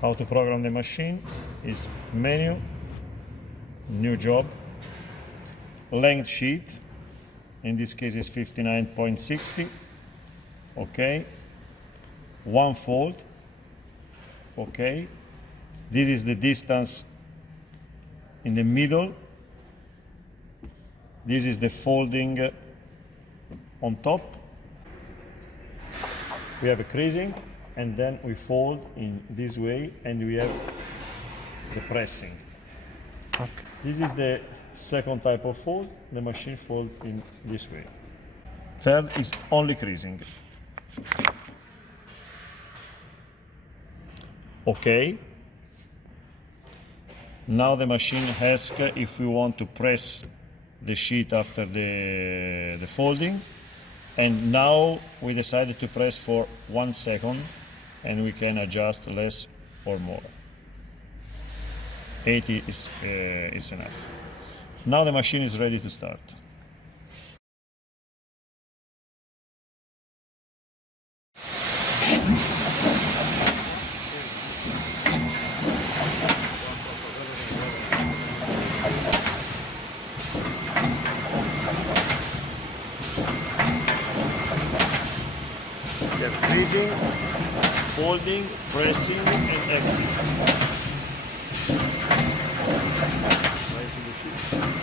How to program the machine is menu, new job, length sheet, in this case is 59.60, okay, one fold, okay, this is the distance in the middle, this is the folding on top, we have a creasing, and then we fold in this way, and we have the pressing. Okay. This is the second type of fold. The machine folds in this way. Third is only creasing. Okay. Now the machine asks if we want to press the sheet after the folding, and now we decided to press for 1 second, and we can adjust less or more. 80 is enough. Now the machine is ready to start. We have creasing, folding, pressing, and exit. Right to the sheet.